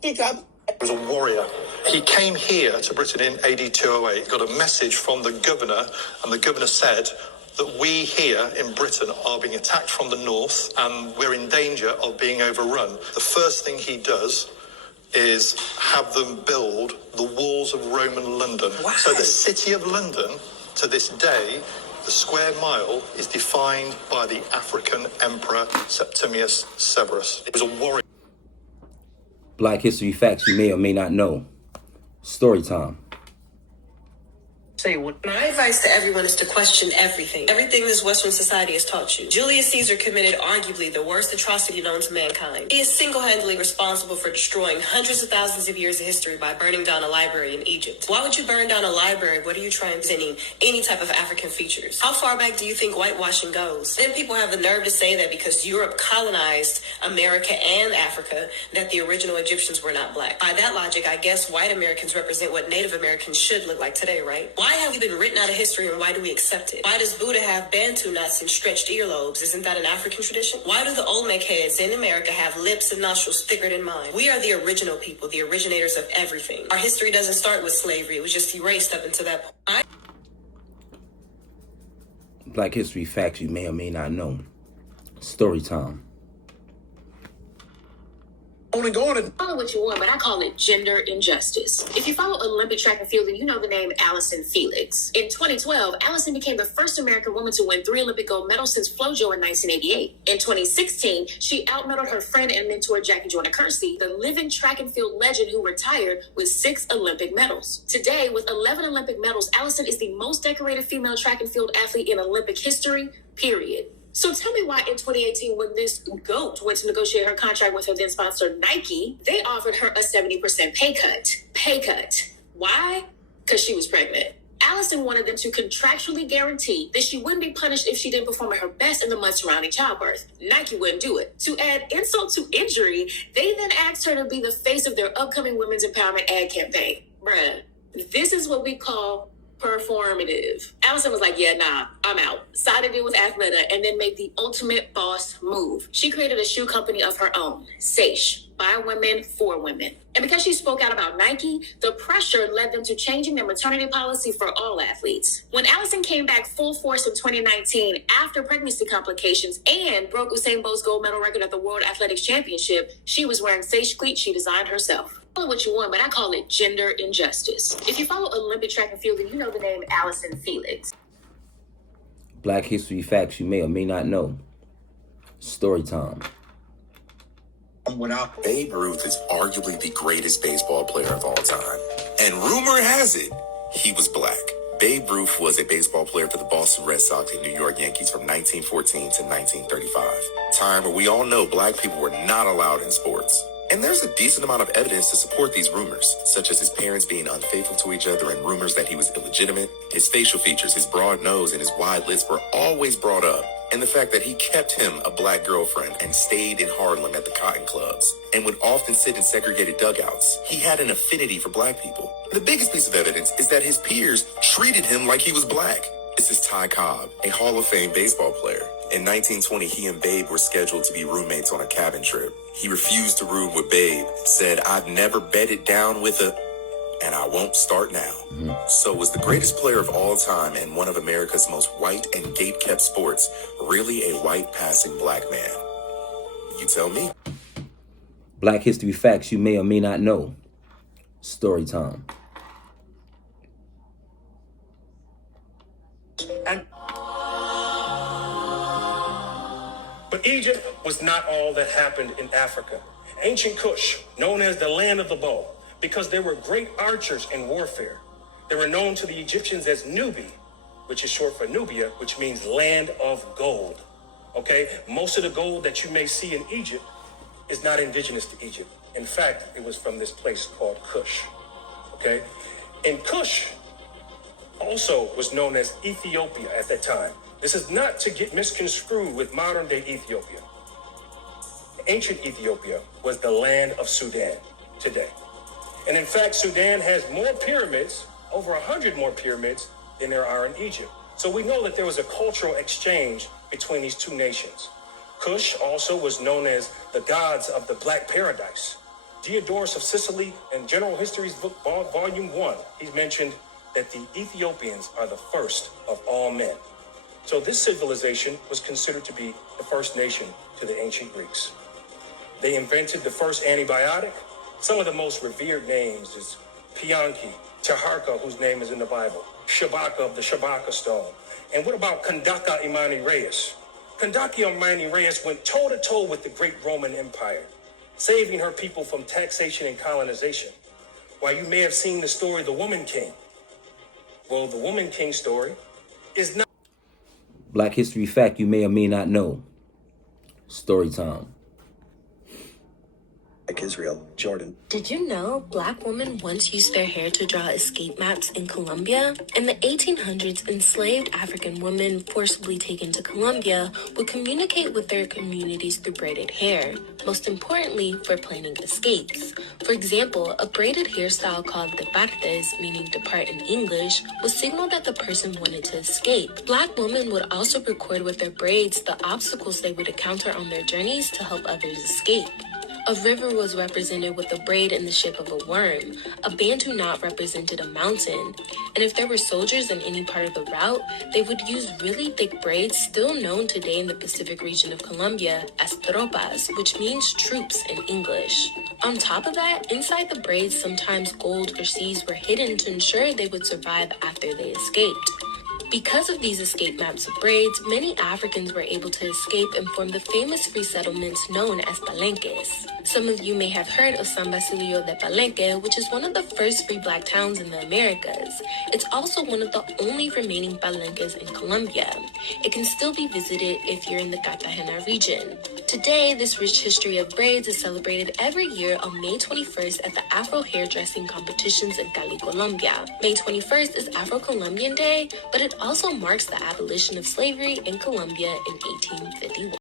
Speak up. He was a warrior. He came here to Britain in AD 208, got a message from the governor, and the governor said that we here in Britain are being attacked from the north and we're in danger of being overrun. The first thing he does is have them build the walls of Roman London. Wow. So the city of London, to this day, the square mile is defined by the African emperor Septimius Severus. It was a warrior. Black history facts you may or may not know. Story time. My advice to everyone is to question everything. Everything this Western society has taught you. Julius Caesar committed arguably the worst atrocity known to mankind. He is single-handedly responsible for destroying hundreds of thousands of years of history by burning down a library in Egypt. Why would you burn down a library? What are you trying to any type of African features? How far back do you think whitewashing goes? Then people have the nerve to say that because Europe colonized America and Africa, that the original Egyptians were not black. By that logic, I guess white Americans represent what Native Americans should look like today, right? Why have we been written out of history and why do we accept it? Why does Buddha have Bantu nuts and stretched earlobes? Isn't that an African tradition? Why do the Olmec heads in America have lips and nostrils thicker than mine? We are the original people, the originators of everything. Our history doesn't start with slavery. It was just erased up until that point. Black history facts you may or may not know. Story time. Call it what you want, but I call it gender injustice. If you follow Olympic track and field, then you know the name Allison Felix. In 2012, Allison became the first American woman to win 3 Olympic gold medals since FloJo in 1988. In 2016, she outmedaled her friend and mentor Jackie Joyner-Kersee, the living track and field legend who retired with 6 Olympic medals. Today, with 11 Olympic medals, Allison is the most decorated female track and field athlete in Olympic history, period. So tell me why in 2018, when this GOAT went to negotiate her contract with her then sponsor Nike, they offered her a 70% pay cut. Why? Because she was pregnant. Allison wanted them to contractually guarantee that she wouldn't be punished if she didn't perform at her best in the months surrounding childbirth. Nike wouldn't do it. To add insult to injury, they then asked her to be the face of their upcoming women's empowerment ad campaign. Bruh, this is what we call performative. Allison was like, yeah, nah, I'm out. Signed a deal with Athleta and then made the ultimate boss move. She created a shoe company of her own, Saysh, by women, for women. And because she spoke out about Nike, the pressure led them to changing their maternity policy for all athletes. When Allison came back full force in 2019 after pregnancy complications and broke Usain Bolt's gold medal record at the World Athletics Championship, she was wearing Saysh cleats she designed herself. Call it what you want, but I call it gender injustice. If you follow Olympic track and field, then you know the name Allison Felix. Black history facts you may or may not know. Story time. Babe Ruth is arguably the greatest baseball player of all time. And rumor has it, he was black. Babe Ruth was a baseball player for the Boston Red Sox and New York Yankees from 1914 to 1935. Time where we all know black people were not allowed in sports. And there's a decent amount of evidence to support these rumors, such as his parents being unfaithful to each other and rumors that he was illegitimate. His facial features, his broad nose, and his wide lips were always brought up. And the fact that he kept him a black girlfriend and stayed in Harlem at the Cotton Clubs and would often sit in segregated dugouts. He had an affinity for black people. And the biggest piece of evidence is that his peers treated him like he was black. This is Ty Cobb, a Hall of Fame baseball player. In 1920, he and Babe were scheduled to be roommates on a cabin trip. He refused to room with Babe, said, "I've never bedded down with a, and I won't start now." So was the greatest player of all time and one of America's most white and gatekept sports really a white passing black man? You tell me. Black history facts you may or may not know. Story time. But Egypt was not all that happened in Africa. Ancient Kush, known as the land of the bow, because there were great archers in warfare. They were known to the Egyptians as Nubi, which is short for Nubia, which means land of gold. Okay? Most of the gold that you may see in Egypt is not indigenous to Egypt. In fact, it was from this place called Kush. Okay? And Kush also was known as Ethiopia at that time. This is not to get misconstrued with modern day Ethiopia. Ancient Ethiopia was the land of Sudan today. And in fact, Sudan has more pyramids, over 100 more pyramids than there are in Egypt. So we know that there was a cultural exchange between these two nations. Kush also was known as the gods of the Black Paradise. Diodorus of Sicily in General History's book, Volume 1, he's mentioned that the Ethiopians are the first of all men. So this civilization was considered to be the first nation to the ancient Greeks. They invented the first antibiotic. Some of the most revered names is Pianki, Taharka, whose name is in the Bible, Shabaka of the Shabaka stone. And what about Kandaka Imani Reyes? Kandaka Imani Reyes went toe-to-toe with the great Roman Empire, saving her people from taxation and colonization. While you may have seen the story, The Woman King. Well, the Woman King story is not Black history fact you may or may not know. Story time. Like Israel, Jordan. Did you know Black women once used their hair to draw escape maps in Colombia? In the 1800s, enslaved African women forcibly taken to Colombia would communicate with their communities through braided hair, most importantly for planning escapes. For example, a braided hairstyle called departes, meaning depart in English, would signal that the person wanted to escape. Black women would also record with their braids the obstacles they would encounter on their journeys to help others escape. A river was represented with a braid in the shape of a worm. A bantu knot represented a mountain. And if there were soldiers in any part of the route, they would use really thick braids still known today in the Pacific region of Colombia as tropas, which means troops in English. On top of that, inside the braids, sometimes gold or seeds were hidden to ensure they would survive after they escaped. Because of these escape maps of braids, many Africans were able to escape and form the famous free settlements known as palenques. Some of you may have heard of San Basilio de Palenque, which is one of the first free Black towns in the Americas. It's also one of the only remaining palenques in Colombia. It can still be visited if you're in the Cartagena region. Today, this rich history of braids is celebrated every year on May 21st at the Afro hairdressing competitions in Cali, Colombia. May 21st is Afro-Colombian Day, but it also marks the abolition of slavery in Colombia in 1851.